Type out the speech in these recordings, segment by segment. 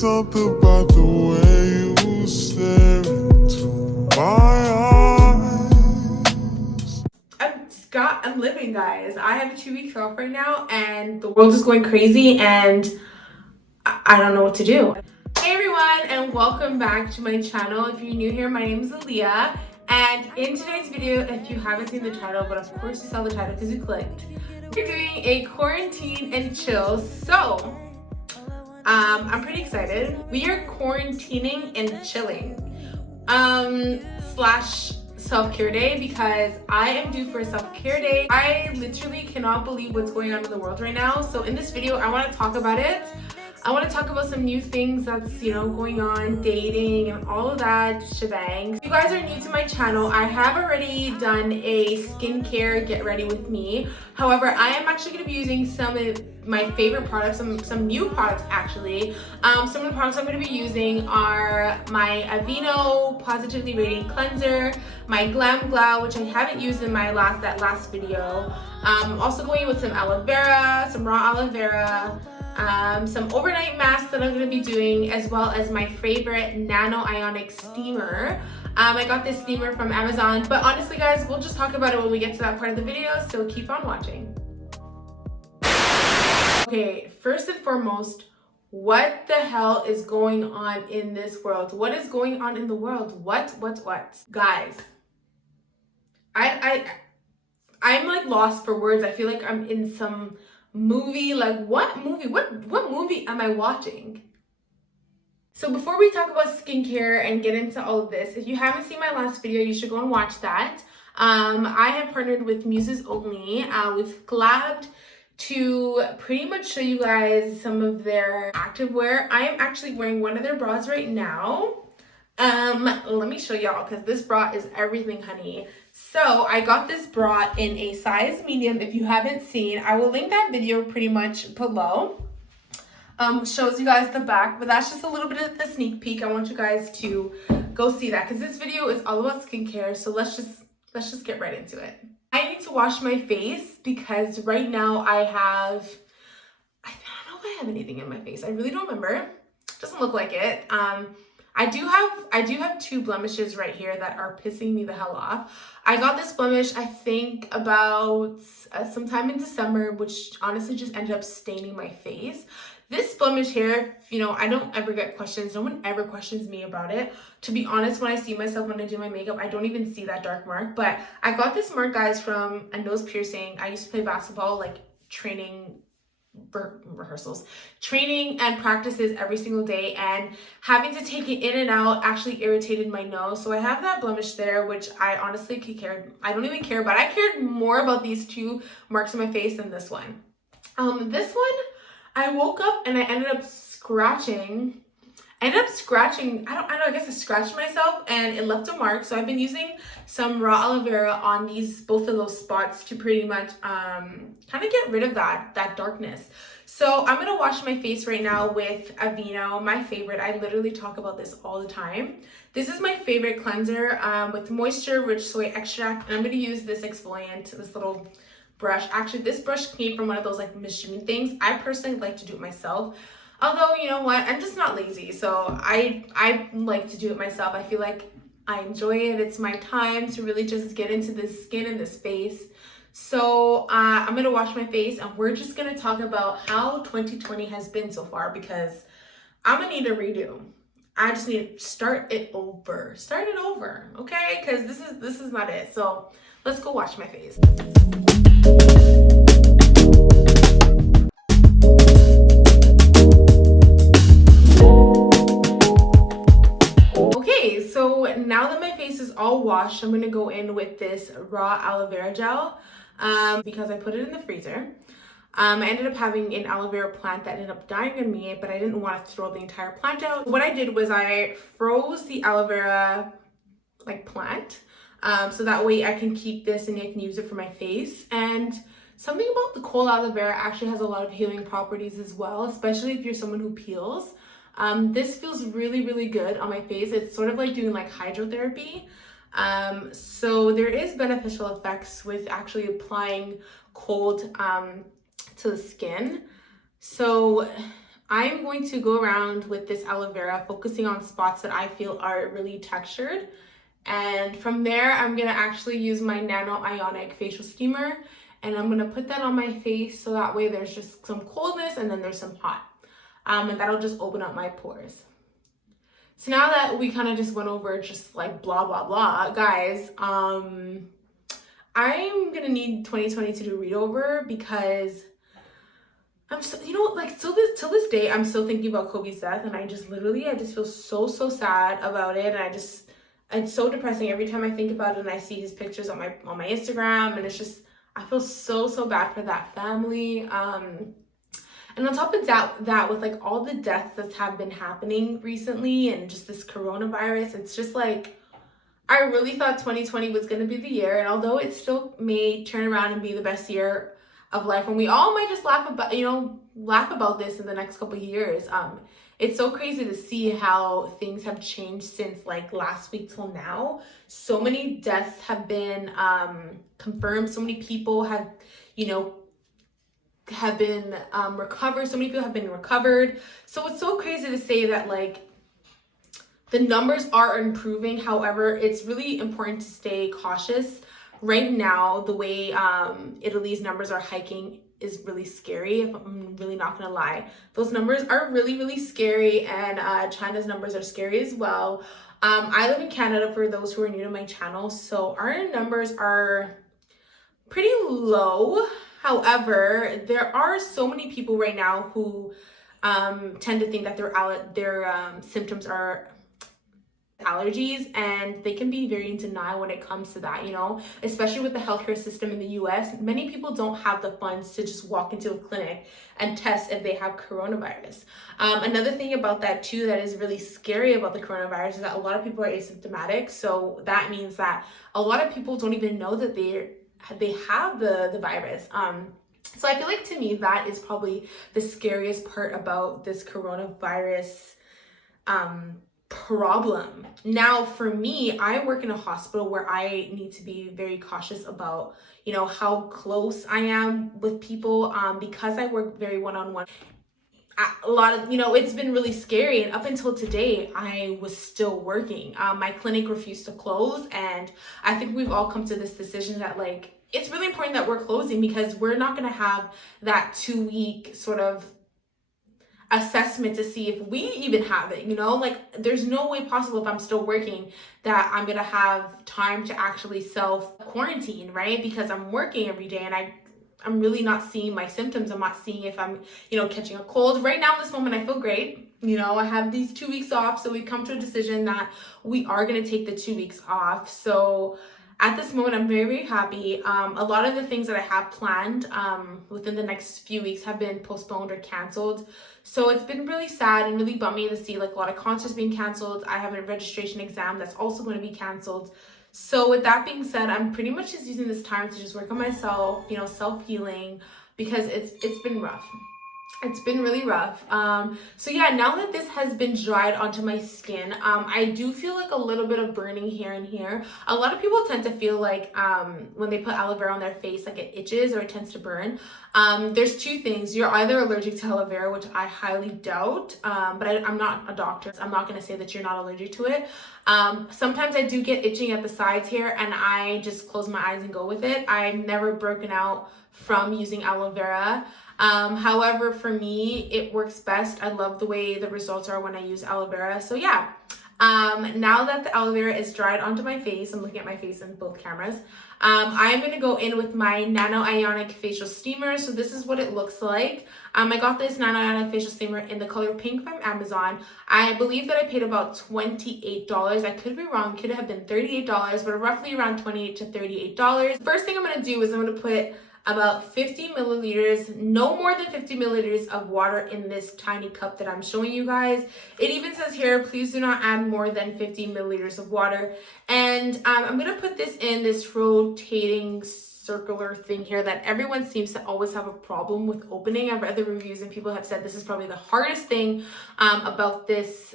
something about the way you stare into my eyes. I'm living, guys. I have 2 weeks off right now and the world is going crazy and I don't know what to do. Hey everyone, and welcome back to my channel. If you're new here, my name is Aliyah, and in today's video, if you haven't seen the title, but of course you saw the title because you clicked, we're doing a quarantine and chill. So I'm pretty excited. We are quarantining and chilling slash self-care day because I am due for a self-care day. I literally cannot believe what's going on in the world right now. So in this video, I want to talk about it. I want to talk about some new things that's, you know, going on, dating and all of that shebang. If you guys are new to my channel, I have already done a skincare get ready with me. However, I am actually going to be using some of my favorite products, some new products actually. Some of the products I'm going to be using are my Aveeno Positively Radiant Cleanser, my Glam Glow, which I haven't used in my last video. I'm also going with some aloe vera, some raw aloe vera, some overnight masks that I'm going to be doing, as well as my favorite nano ionic steamer. I got this steamer from Amazon, but honestly guys, we'll just talk about it when we get to that part of the video, so keep on watching. Okay, first and foremost, what the hell is going on in this world? What is going on in the world? What? Guys, I'm like lost for words. I feel like I'm in some movie. Like what movie? What movie am I watching? So before we talk about skincare and get into all of this, if you haven't seen my last video, you should go and watch that. I have partnered with MUSESONLY. We've collabed to pretty much show you guys some of their activewear. I am actually wearing one of their bras right now. Let me show y'all because this bra is everything, honey. So I got this bra in a size medium. If you haven't seen, I will link that video pretty much below. Shows you guys the back, but that's just a little bit of the sneak peek. I want you guys to go see that because this video is all about skincare. So let's just get right into it. I need to wash my face because right now I don't know if I have anything in my face. I really don't remember. Doesn't look like it. I do have 2 blemishes right here that are pissing me the hell off. I got this blemish, I think about sometime in December, which honestly just ended up staining my face. This blemish here, you know, I don't ever get questions. No one ever questions me about it. To be honest, when I see myself when I do my makeup, I don't even see that dark mark. But I got this mark, guys, from a nose piercing. I used to play basketball, like training and practices every single day, and having to take it in and out actually irritated my nose. So I have that blemish there, which I honestly could care. I don't even care, but I cared more about these 2 marks on my face than this one. This one, I woke up and I ended up scratching. I guess I scratched myself and it left a mark. So I've been using some raw aloe vera on both of those spots to pretty much kind of get rid of that darkness. So I'm gonna wash my face right now with Aveeno, my favorite. I literally talk about this all the time. This is my favorite cleanser with moisture rich soy extract, and I'm gonna use this exfoliant, this little brush. Actually, this brush came from one of those like machine things. I personally like to do it myself. Although, you know what, I'm just not lazy, so I like to do it myself. I feel like I enjoy it. It's my time to really just get into this skin and this face. So I'm gonna wash my face and we're just gonna talk about how 2020 has been so far, because I'm gonna need a redo. I just need to start it over, okay? Because this is not it. So let's go wash my face. Okay, so now that my face is all washed, I'm gonna go in with this raw aloe vera gel because I put it in the freezer. I ended up having an aloe vera plant that ended up dying on me, but I didn't want to throw the entire plant out. What I did was I froze the aloe vera like plant, so that way I can keep this and I can use it for my face. And something about the cold aloe vera actually has a lot of healing properties as well, especially if you're someone who peels. This feels really good on my face. It's sort of like doing like hydrotherapy. So there is beneficial effects with actually applying cold to the skin. So I'm going to go around with this aloe vera, focusing on spots that I feel are really textured. And from there, I'm gonna actually use my nano ionic facial steamer, and I'm gonna put that on my face so that way there's just some coldness and then there's some hot. And that'll just open up my pores. So now that we kind of just went over just like blah, blah, blah, guys, I'm gonna need 2020 to do a read over because I'm still, you know, like till this day, I'm still thinking about Kobe's death, and I just feel so sad about it, and it's so depressing every time I think about it and I see his pictures on my Instagram, and it's just, I feel so bad for that family. And on top of that with like all the deaths that have been happening recently and just this coronavirus, it's just like, I really thought 2020 was going to be the year, and although it still may turn around and be the best year of life, and we all might just laugh about this in the next couple of years, it's so crazy to see how things have changed since like last week till now. So many deaths have been confirmed. So many people have been recovered. So many people have been recovered. So it's so crazy to say that like the numbers are improving. However, it's really important to stay cautious. Right now, the way Italy's numbers are hiking is really scary, if I'm really not gonna lie. Those numbers are really scary, and China's numbers are scary as well. I live in Canada, for those who are new to my channel, so our numbers are pretty low. However, there are so many people right now who tend to think that their symptoms are allergies, and they can be very in denial when it comes to that, you know, especially with the healthcare system in the US. Many people don't have the funds to just walk into a clinic and test if they have coronavirus. Another thing about that too that is really scary about the coronavirus is that a lot of people are asymptomatic. So that means that a lot of people don't even know that they have the virus. So I feel like, to me, that is probably the scariest part about this coronavirus problem. Now, for me, I work in a hospital where I need to be very cautious about, you know, how close I am with people, because I work very one-on-one. A lot of, you know, it's been really scary, and up until today, I was still working. My clinic refused to close, and I think we've all come to this decision that like, it's really important that we're closing, because we're not going to have that 2-week sort of assessment to see if we even have it, you know, like there's no way possible, if I'm still working, that I'm gonna have time to actually self quarantine, right? Because I'm working every day, and I'm really not seeing my symptoms. I'm not seeing if I'm, you know, catching a cold. Right now in this moment, I feel great. You know, I have these 2 weeks off, so we come to a decision that we are gonna take the 2 weeks off. So at this moment, I'm very happy. A lot of the things that I have planned within the next few weeks have been postponed or canceled. So it's been really sad and really bummy to see like a lot of concerts being canceled. I have a registration exam that's also going to be canceled. So with that being said, I'm pretty much just using this time to just work on myself, you know, self-healing, because it's been rough. It's been really rough. So yeah, now that this has been dried onto my skin, I do feel like a little bit of burning here and here. A lot of people tend to feel like when they put aloe vera on their face, like it itches or it tends to burn. There's two things. You're either allergic to aloe vera, which I highly doubt, but I'm not a doctor. So I'm not going to say that you're not allergic to it. Sometimes I do get itching at the sides here, and I just close my eyes and go with it. I've never broken out from using aloe vera. However, for me, it works best. I love the way the results are when I use aloe vera. So yeah, now that the aloe vera is dried onto my face, I'm looking at my face in both cameras. I'm going to go in with my nano ionic facial steamer. So this is what it looks like. I got this nano ionic facial steamer in the color pink from Amazon. I believe that I paid about $28. I could be wrong. Could have been $38, but roughly around $28 to $38. First thing I'm going to do is I'm going to put about 50 milliliters, no more than 50 milliliters of water in this tiny cup that I'm showing you guys. It even says here, please do not add more than 50 milliliters of water. And I'm going to put this in this rotating circular thing here that everyone seems to always have a problem with opening. I've read the reviews and people have said this is probably the hardest thing about this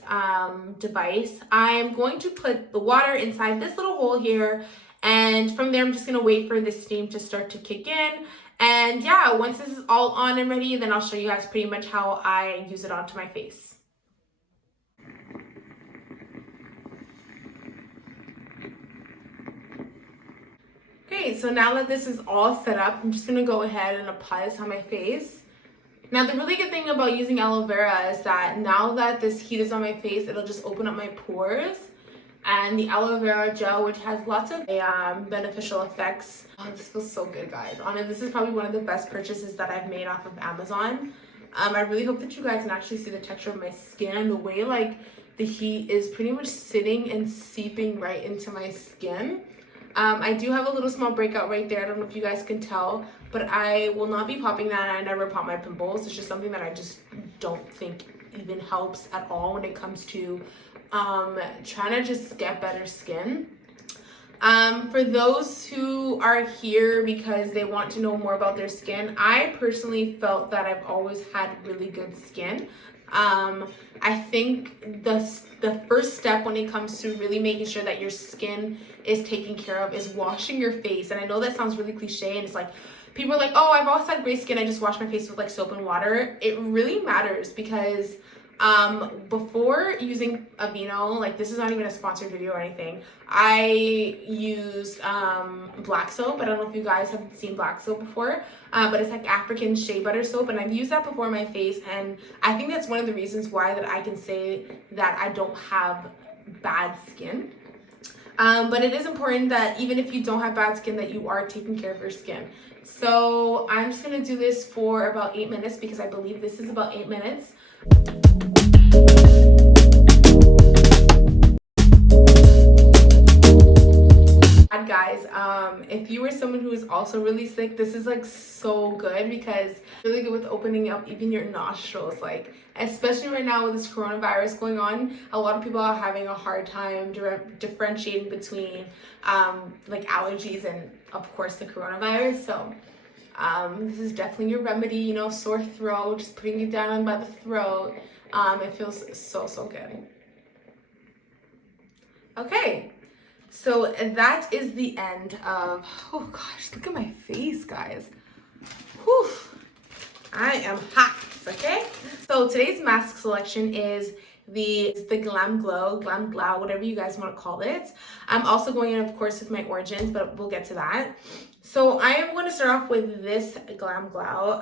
device. I'm going to put the water inside this little hole here, and from there I'm just going to wait for the steam to start to kick in, And yeah, once this is all on and ready, then I'll show you guys pretty much how I use it onto my face. Okay, so now that this is all set up, I'm just gonna go ahead and apply this on my face. Now, the really good thing about using aloe vera is that now that this heat is on my face, it'll just open up my pores. And the aloe vera gel, which has lots of beneficial effects. Oh, this feels so good, guys. Honestly, this is probably one of the best purchases that I've made off of Amazon. I really hope that you guys can actually see the texture of my skin and the way like the heat is pretty much sitting and seeping right into my skin. I do have a little small breakout right there. I don't know if you guys can tell, but I will not be popping that. I never pop my pimples. It's just something that I just don't think even helps at all when it comes to trying to just get better skin. For those who are here because they want to know more about their skin, I personally felt that I've always had really good skin. I think the first step when it comes to really making sure that your skin is taken care of is washing your face. And I know that sounds really cliche, and it's like people are like, oh, I've always had great skin, I just wash my face with like soap and water. It really matters because before using Aveeno, like this is not even a sponsored video or anything, I used black soap. I don't know if you guys have seen black soap before, but it's like African shea butter soap, and I've used that before on my face, and I think that's one of the reasons why that I can say that I don't have bad skin. But it is important that even if you don't have bad skin, that you are taking care of your skin. So I'm just gonna do this for about 8 minutes because I believe this is about 8 minutes. Guys, if you were someone who is also really sick, this is like so good because it's really good with opening up even your nostrils, like especially right now with this coronavirus going on. A lot of people are having a hard time differentiating between like allergies and of course the coronavirus. So this is definitely your remedy, you know, sore throat, just putting it down by the throat. It feels so good. Okay, so that is the end of, oh gosh, look at my face, guys. Whew, I am hot, okay? So today's mask selection is the Glam Glow, whatever you guys want to call it. I'm also going in, of course, with my Origins, but we'll get to that. So I am going to start off with this Glam Glow.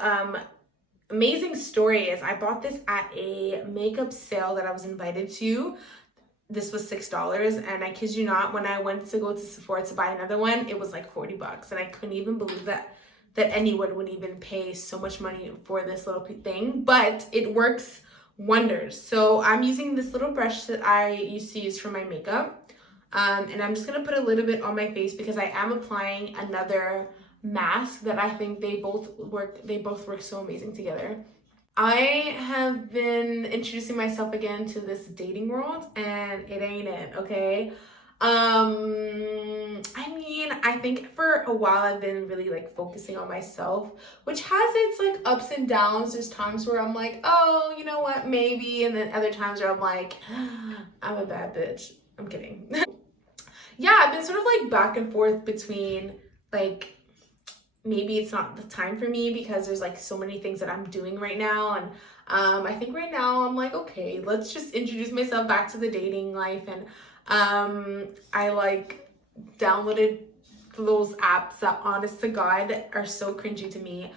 Amazing story is I bought this at a makeup sale that I was invited to. This was $6, and I kid you not, when I went to go to Sephora to buy another one, it was like 40 bucks, and I couldn't even believe that anyone would even pay so much money for this little thing, but it works wonders. So I'm using this little brush that I used to use for my makeup, and I'm just gonna put a little bit on my face because I am applying another mask that I think they both work so amazing together. I have been introducing myself again to this dating world, and it ain't it, okay? I mean, I think for a while I've been really like focusing on myself, which has its like ups and downs. There's times where I'm like, oh, you know what, maybe, and then other times where I'm like, I'm a bad bitch. I'm kidding. Yeah, I've been sort of like back and forth between like, maybe it's not the time for me because there's like so many things that I'm doing right now, and I think right now I'm like, okay, let's just introduce myself back to the dating life. And I like downloaded those apps that, honest to God, are so cringy to me.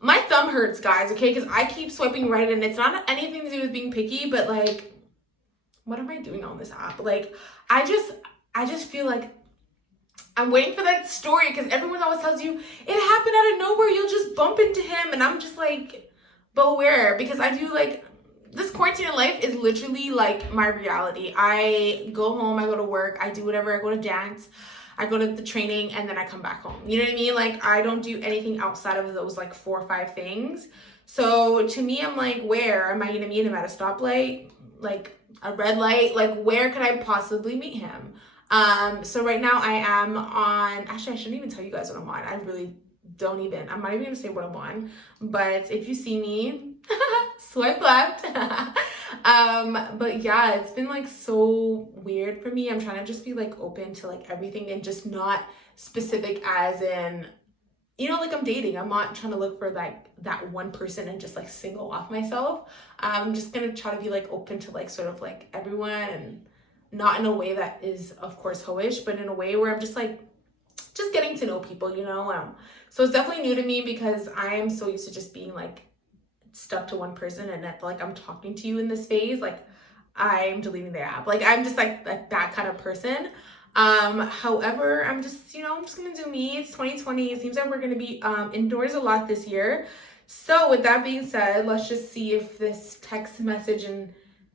My thumb hurts, guys, okay, because I keep swiping right, and it's not anything to do with being picky, but like, what am I doing on this app? Like, I just feel like I'm waiting for that story because everyone always tells you it happened out of nowhere, you'll just bump into him, and I'm just like, but where? Because I do like, this quarantine life is literally like my reality. I go home, I go to work, I do whatever, I go to dance, I go to the training, and then I come back home. You know what I mean? Like, I don't do anything outside of those like 4 or 5 things. So to me, I'm like, where am I gonna meet him? At a stoplight, like a red light? Like, where could I possibly meet him? So right now I am on, actually I shouldn't even tell you guys what I'm on. I really don't even, I'm not even gonna say what I'm on, but if you see me, swipe left. But yeah, it's been like so weird for me. I'm trying to just be like open to like everything and just not specific as in you know, like I'm dating. I'm not trying to look for like that one person and just like single off myself. I'm just gonna try to be like open to like sort of like everyone, and not in a way that is of course hoish, but in a way where I'm just getting to know people, you know. So it's definitely new to me because I am so used to just being like stuck to one person, and that like I'm talking to you in this phase, like I'm deleting the app. Like I'm just like that kind of person. However, I'm just, you know, I'm just gonna do me. It's 2020. It seems like we're gonna be indoors a lot this year. So with that being said, let's just see if this text message and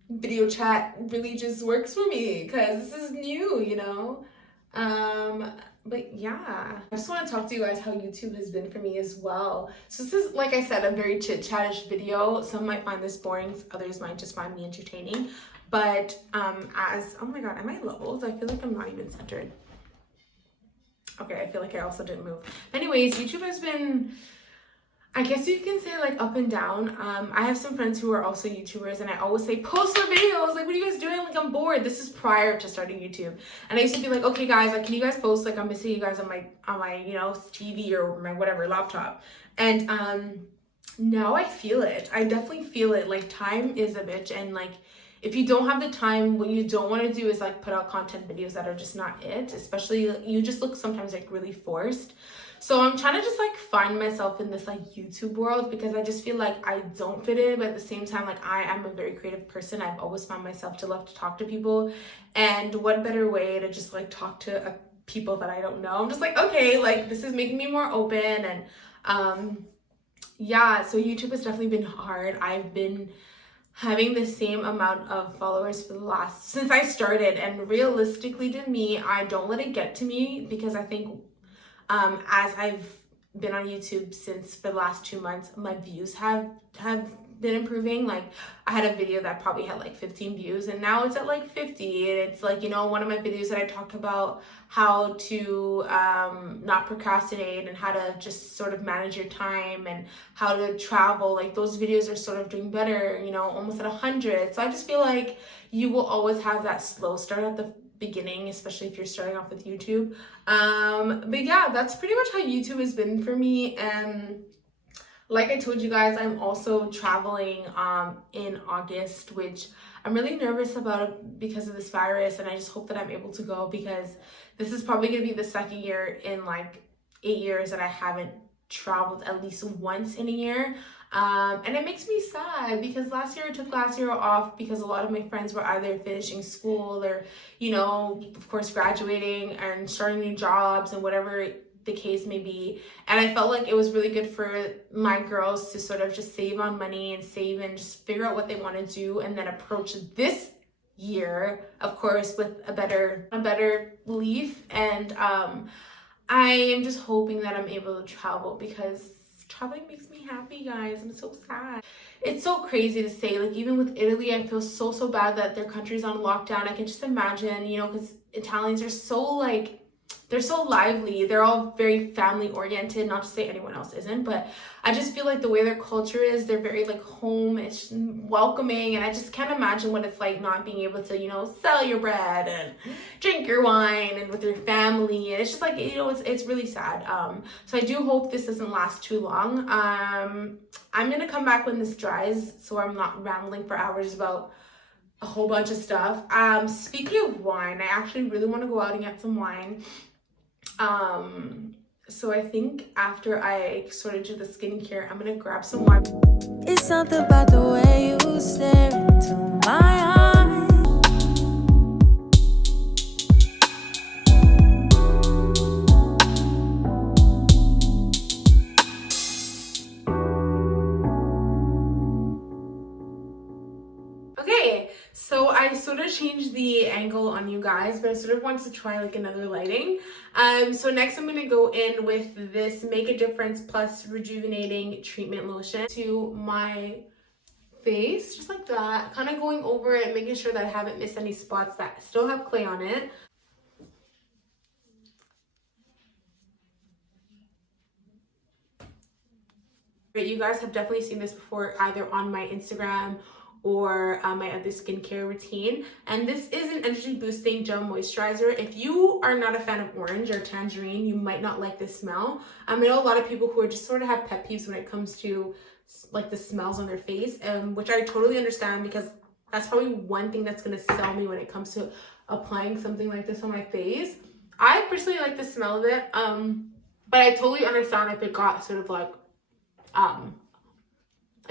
video chat really just works for me, because this is new, you know. But yeah, I just want to talk to you guys how YouTube has been for me as well. So this is, like I said, a very chit chattish video. Some might find this boring, others might just find me entertaining. But as, oh my god, am I leveled? I feel like I'm not even centered. Okay, I feel like I also didn't move. Anyways, YouTube has been, I guess you can say, like up and down. I have some friends who are also YouTubers, and I always say, post more videos. Like, what are you guys doing? Like, I'm bored. This is prior to starting YouTube, and I used to be like, okay, guys, like, can you guys post? Like, I'm missing you guys on my you know, TV or my whatever laptop. And now I feel it. I definitely feel it. Like, time is a bitch, and like, if you don't have the time, what you don't want to do is like put out content videos that are just not it. Especially, you just look sometimes like really forced. So I'm trying to just like find myself in this like YouTube world, because I just feel like I don't fit in, but at the same time, like I am a very creative person. I've always found myself to love to talk to people, and what better way to just like talk to people that I don't know. I'm just like, okay, like this is making me more open. And yeah, so YouTube has definitely been hard. I've been having the same amount of followers for the last, since I started, and realistically to me, I don't let it get to me, because I think as I've been on YouTube since for the last 2 months, my views have been improving. Like, I had a video that probably had like 15 views, and now it's at like 50. And it's like, you know, one of my videos that I talked about how to not procrastinate, and how to just sort of manage your time, and how to travel, like those videos are sort of doing better, you know, almost at 100. So I just feel like you will always have that slow start at the beginning, especially if you're starting off with YouTube. But yeah, that's pretty much how YouTube has been for me. And like I told you guys, I'm also traveling in August, which I'm really nervous about because of this virus, and I just hope that I'm able to go, because this is probably gonna be the second year in like 8 years that I haven't traveled at least once in a year. And it makes me sad, because last year I took last year off because a lot of my friends were either finishing school or, you know, of course, graduating and starting new jobs and whatever the case may be. And I felt like it was really good for my girls to sort of just save on money and save and just figure out what they want to do, and then approach this year, of course, with a better leaf. And I am just hoping that I'm able to travel, because traveling makes me happy, guys. I'm so sad. It's so crazy to say, like, even with Italy, I feel so bad that their country's on lockdown. I can just imagine, you know, because Italians are so like, they're so lively. They're all very family oriented, not to say anyone else isn't, but I just feel like the way their culture is, they're very like home, it's welcoming, and I just can't imagine what it's like not being able to, you know, sell your bread and drink your wine and with your family. And it's just like, you know, it's really sad. So I do hope this doesn't last too long. I'm gonna come back when this dries, so I'm not rambling for hours about a whole bunch of stuff. Speaking of wine, I actually really want to go out and get some wine. So I think after I sort of do the skincare, I'm gonna grab some wine. It's something about the way you stare into my eyes. Okay, so I sort of changed the angle on you guys, but I sort of wanted to try like another lighting. So next I'm gonna go in with this Make a Difference Plus Rejuvenating Treatment Lotion to my face, just like that, kind of going over it, making sure that I haven't missed any spots that still have clay on it. You guys have definitely seen this before, either on my Instagram or my other skincare routine. And this is an energy boosting gel moisturizer. If you are not a fan of orange or tangerine, you might not like this smell. I know a lot of people who are just sort of have pet peeves when it comes to like the smells on their face, which I totally understand, because that's probably one thing that's gonna sell me when it comes to applying something like this on my face. I personally like the smell of it, but I totally understand if it got sort of like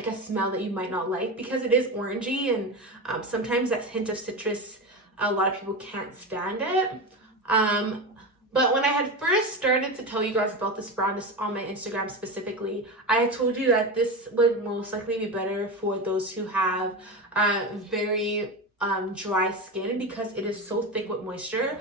a smell that you might not like, because it is orangey, and sometimes that hint of citrus, a lot of people can't stand it. But when I had first started to tell you guys about this brand on my Instagram specifically, I had told you that this would most likely be better for those who have very dry skin, because it is so thick with moisture.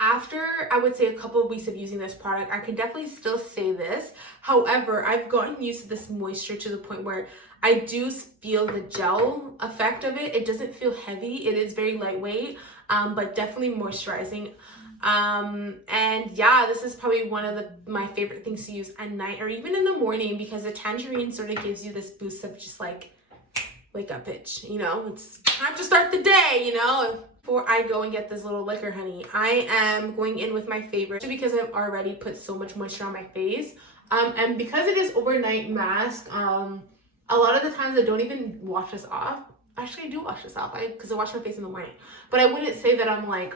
After, I would say, a couple of weeks of using this product, I can definitely still say this. However, I've gotten used to this moisture to the point where I do feel the gel effect of it. It doesn't feel heavy. It is very lightweight, but definitely moisturizing. And yeah, this is probably one of my favorite things to use at night or even in the morning, because the tangerine sort of gives you this boost of just like, wake up bitch, you know, it's time to start the day, you know. Before I go and get this little liquor honey, I am going in with my favorite, because I've already put so much moisture on my face, and because it is overnight mask, a lot of the times I don't even wash this off. Actually, I do wash this off, because I wash my face in the morning, but I wouldn't say that I'm like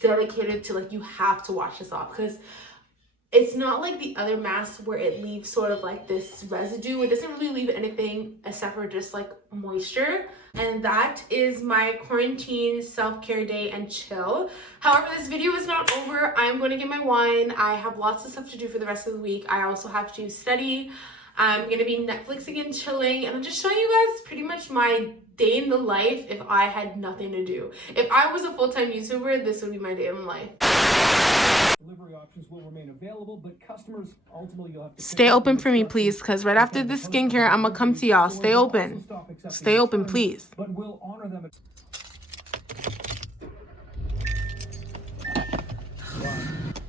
dedicated to like you have to wash this off, because it's not like the other masks where it leaves sort of like this residue. It doesn't really leave anything except for just like moisture. And that is my quarantine self-care day and chill. However, this video is not over. I'm going to get my wine. I have lots of stuff to do for the rest of the week. I also have to study. I'm going to be Netflixing and chilling, and I'm just showing you guys pretty much my day in the life if I had nothing to do. If I was a full-time YouTuber, this would be my day in life. Delivery options will remain available, but customers ultimately you'll have to stay open for me, please, because right after this skincare, I'm gonna come to y'all. Stay open. Stay open, please. But we'll honor them.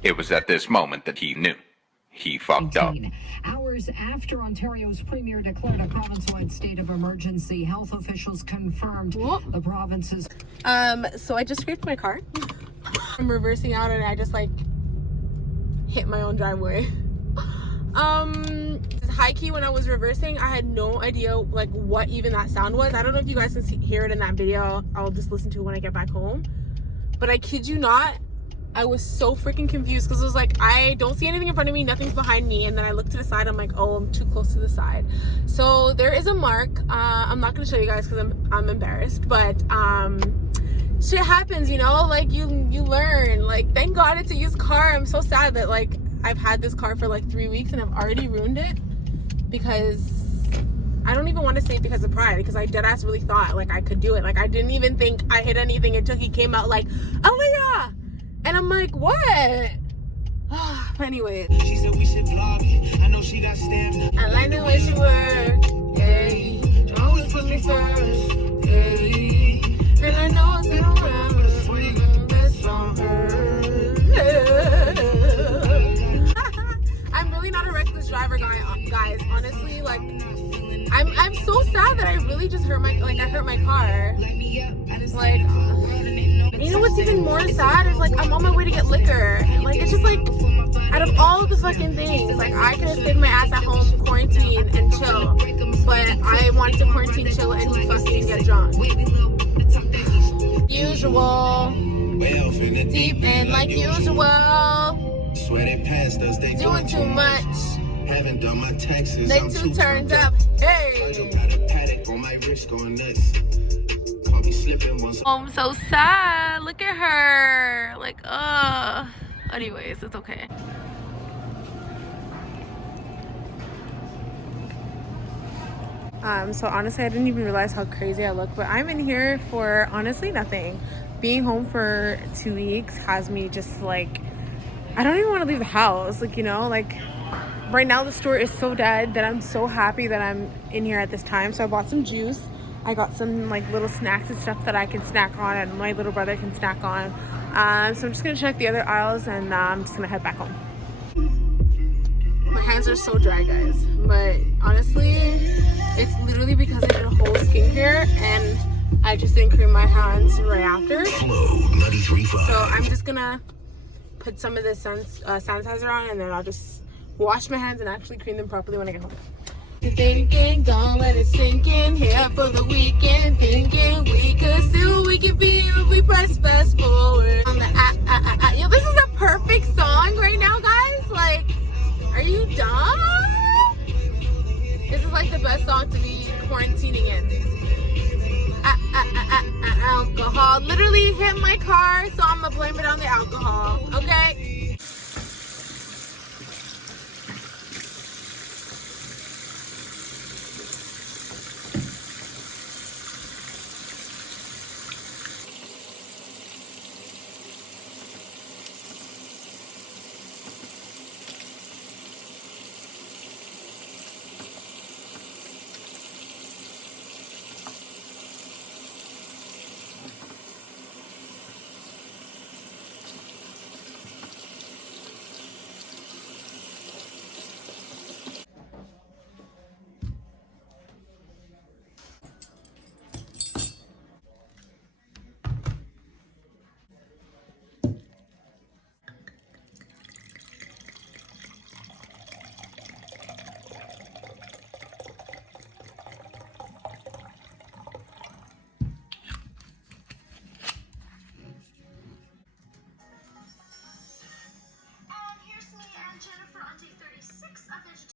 It was at this moment that he knew. He fucked up. Hours after Ontario's premier declared a province-wide state of emergency, health officials confirmed the province's... So I just scraped my car. I'm reversing out and I just like hit my own driveway. High key, when I was reversing, I had no idea like what even that sound was. I don't know if you guys can hear it in that video. I'll just listen to it when I get back home. But I kid you not, I was so freaking confused, because it was like, I don't see anything in front of me, nothing's behind me, and then I look to the side, I'm like, oh, I'm too close to the side. So there is a mark. I'm not gonna show you guys because I'm embarrassed, but shit happens, you know, like you learn. Like, thank God it's a used car. I'm so sad that like I've had this car for like 3 weeks and I've already ruined it, because I don't even want to say it because of pride, because I deadass really thought like I could do it. Like, I didn't even think I hit anything until he came out like, Aliyah! And I'm like, what? Anyways. She said we should vlog. I know she got stamped. I like the way she works. Yeah. Always put me first. Yeah. And I know it's gonna run. That's on her. I'm really not a reckless driver, guys. Honestly, like, I'm so sad that I really just hurt my car. Like, you know what's even more sad is like I'm on my way to get liquor. Like, it's just like, out of all the fucking things, like I could have stayed my ass at home, quarantine and chill, but I wanted to quarantine, chill, and fucking get drunk. Usual, deep in like usual. Sweating past us, they Doing too much. Haven't done my taxes. They too turned up. Hey. Got a paddock on my wrist going nuts. Caught me slipping once. Oh, I'm so sad. Look at her. Like, anyways, it's okay. So honestly, I didn't even realize how crazy I look, but I'm in here for honestly nothing. Being home for 2 weeks has me just like, I don't even want to leave the house. Like, you know, like right now the store is so dead that I'm so happy that I'm in here at this time. So I bought some juice. I got some like little snacks and stuff that I can snack on and my little brother can snack on. So I'm just gonna check the other aisles and I'm just gonna head back home. My hands are so dry, guys. But honestly, it's literally because I did a whole skincare and I just didn't cream my hands right after. So I'm just gonna put some of this sanitizer on, and then I'll just wash my hands and actually clean them properly when I get home. Thinking, don't let it sink in. Here for the weekend, thinking we could see what we could be if we press fast forward. On the Yo, this is a perfect song right now, guys. Like, are you dumb? This is like the best song to be quarantining in. Alcohol literally hit my car, so I'm gonna blame it on the alcohol. Okay.